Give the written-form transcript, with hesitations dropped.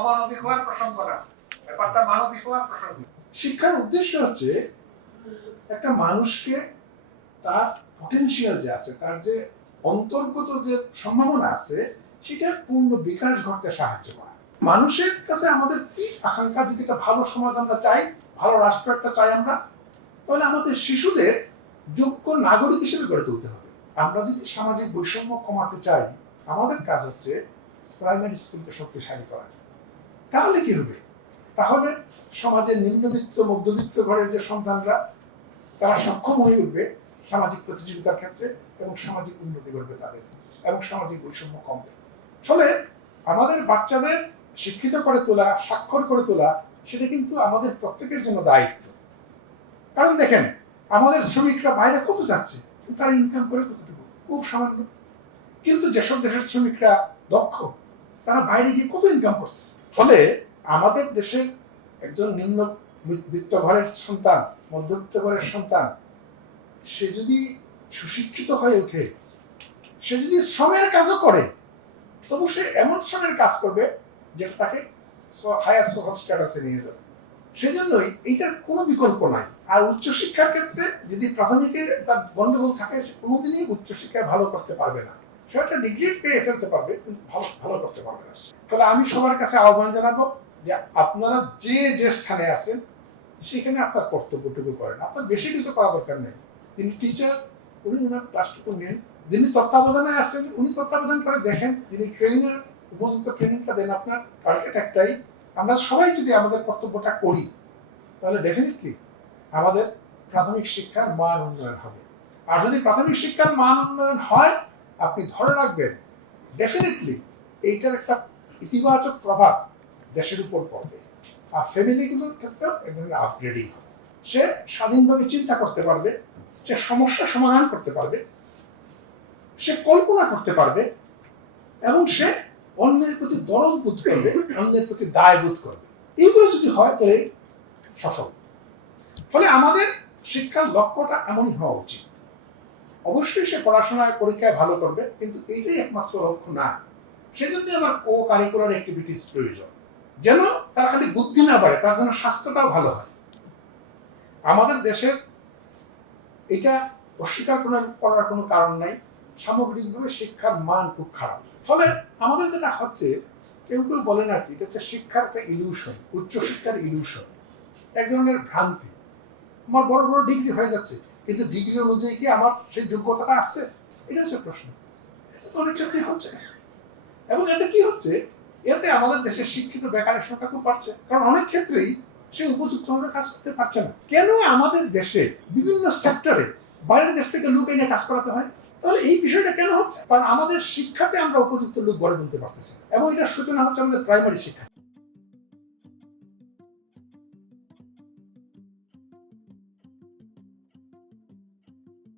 অমানবিক হওয়ার প্রসঙ্গ না, ব্যাপারটা মানবিক হওয়ার প্রসঙ্গ। শিক্ষার উদ্দেশ্য হচ্ছে একটা মানুষকে তার পটেনশিয়াল যে আছে, তার যে অন্তর্গত যে সম্ভাবনা আছে, সেটার পূর্ণ বিকাশ ঘটতে সাহায্য করা। মানুষের কাছে আমাদের কি আকাঙ্ক্ষা, যদি একটা ভালো সমাজ আমরা চাই, ভালো রাষ্ট্র একটা চাই আমরা, তাহলে আমাদের শিশুদের যোগ্য নাগরিক হিসেবে গড়ে তুলতে হবে। আমরা যদি সামাজিক বৈষম্য কমাতে চাই, আমাদের কাজ হচ্ছে প্রাইমারি স্কুলকে শক্তিশালী করা। তাহলে কি হবে? তাহলে সমাজের নিম্নবিত্ত মধ্যবিত্ত ঘরের যে সন্তানরা, তারা সক্ষম হয়ে উঠবে সামাজিক প্রতিযোগিতার ক্ষেত্রে, এবং সামাজিক উন্নতি ঘটবে তাদের, এবং সামাজিক বৈষম্য কমবে। ফলে আমাদের বাচ্চাদের শিক্ষিত করে তোলা, স্বাক্ষর করে তোলা, সেটা কিন্তু আমাদের প্রত্যেকের জন্য দায়িত্ব। কারণ দেখেন, আমাদের শ্রমিকরা বাইরে কত যাচ্ছে, তারা ইনকাম করে কতটুকু? খুব সামান্য। কিন্তু যেসব দেশের শ্রমিকরা দক্ষ, তারা বাইরে গিয়ে কত ইনকাম করছে। ফলে আমাদের দেশের একজন নিম্নবিত্ত ঘরের সন্তান, মধ্যবিত্ত ঘরের সন্তান, সে যদি সুশিক্ষিত হয়ে ওঠে, সে যদি শ্রমের কাজও করে, তবু সে এমন শ্রমের কাজ করবে যেটা তাকে হায়ার সোশ্যাল স্ট্যাটাসে নিয়ে যাবে। সেজন্যই এইটার কোনো বিকল্প নাই। আর উচ্চশিক্ষার ক্ষেত্রে যদি প্রাথমিকে তার গন্ডগোল থাকে, সে কোনোদিনই উচ্চশিক্ষায় ভালো করতে পারবে না। সে একটা ডিগ্রি পেয়ে ফেলতে পারবে, কিন্তু ভালো করতে পারবে না। ফলে আমি সবার কাছে আহ্বান জানাবো যে আপনারা যে যে স্থানে আছেন, সেখানে আপনার কর্তব্যটুকু করেন। আপনার বেশি কিছু করা দরকার নেই। তিনি টিচার, উনি ওনার ক্লাসটুকু নেন। যিনি তত্ত্বাবধানে আছেন, উনি তত্ত্বাবধান করে দেখেন। যিনি ট্রেনিংয়ের উপযুক্ত ট্রেনিংটা দেন। আপনার টার্গেট একটাই, আমরা সবাই যদি আমাদের কর্তব্যটা করি, তাহলে ডেফিনেটলি আমাদের প্রাথমিক শিক্ষার মান উন্নয়ন হবে। আর যদি প্রাথমিক শিক্ষার মান উন্নয়ন হয়, আপনি ধরে রাখবেন ডেফিনেটলি এইটার একটা ইতিবাচক প্রভাব দেশের উপর পড়বে। আর ফ্যামিলিগুলোর ক্ষেত্রেও এক ধরনের আপগ্রেডিং হবে। সে স্বাধীনভাবে চিন্তা করতে পারবে, সে সমস্যা সমাধান করতে পারবে, সে কল্পনা করতে পারবে, এবং সে অন্যের প্রতি দরদ বোধ করবে, অন্যের প্রতি দায় বোধ করবে। এইগুলো যদি হয়, তাহলে সফল। ফলে আমাদের শিক্ষার লক্ষ্যটা এমনই হওয়া উচিত। অবশ্যই সে পড়াশোনায় পরীক্ষায় ভালো করবে, কিন্তু এইটাই একমাত্র লক্ষ্য না। সেই জন্য আমার কো কারিকুলার অ্যাক্টিভিটিস প্রয়োজন, যেন তার খালি বুদ্ধি না বাড়ে, তার জন্য স্বাস্থ্যটাও ভালো হয়। আমাদের দেশের এটা অস্বীকার করার কোনো কারণ নাই, সামগ্রিকভাবে শিক্ষার মান খুব খারাপ। ফলে আমাদের যেটা হচ্ছে, কেউ কেউ বলেন আর কি, এটা হচ্ছে শিক্ষার একটা ইলিউশন, উচ্চশিক্ষার ইলিউশন, এক ধরনের ভ্রান্তি। আমার বড় বড় ডিগ্রি হয়ে যাচ্ছে, কিন্তু ডিগ্রি অনুযায়ী কি আমার সেই যোগ্যতাটা আছে? এটা হচ্ছে প্রশ্ন। এটা তো অনেক ক্ষেত্রেই হচ্ছে না। এবং এতে কি হচ্ছে? এতে আমাদের দেশের শিক্ষিত বেকারের সংখ্যা খুব বাড়ছে, কারণ অনেক ক্ষেত্রেই সে উপযুক্তভাবে কাজ করতে পারছে না। কেন আমাদের দেশে বিভিন্ন সেক্টরে বাইরের দেশ থেকে লোক এনে কাজ করাতে হয়? তাহলে এই বিষয়টা কেন হচ্ছে? কারণ আমাদের শিক্ষাতে আমরা উপযুক্ত লোক গড়ে তুলতে পারতেছি, এবং এটার সূচনা হচ্ছে আমাদের প্রাইমারি শিক্ষা।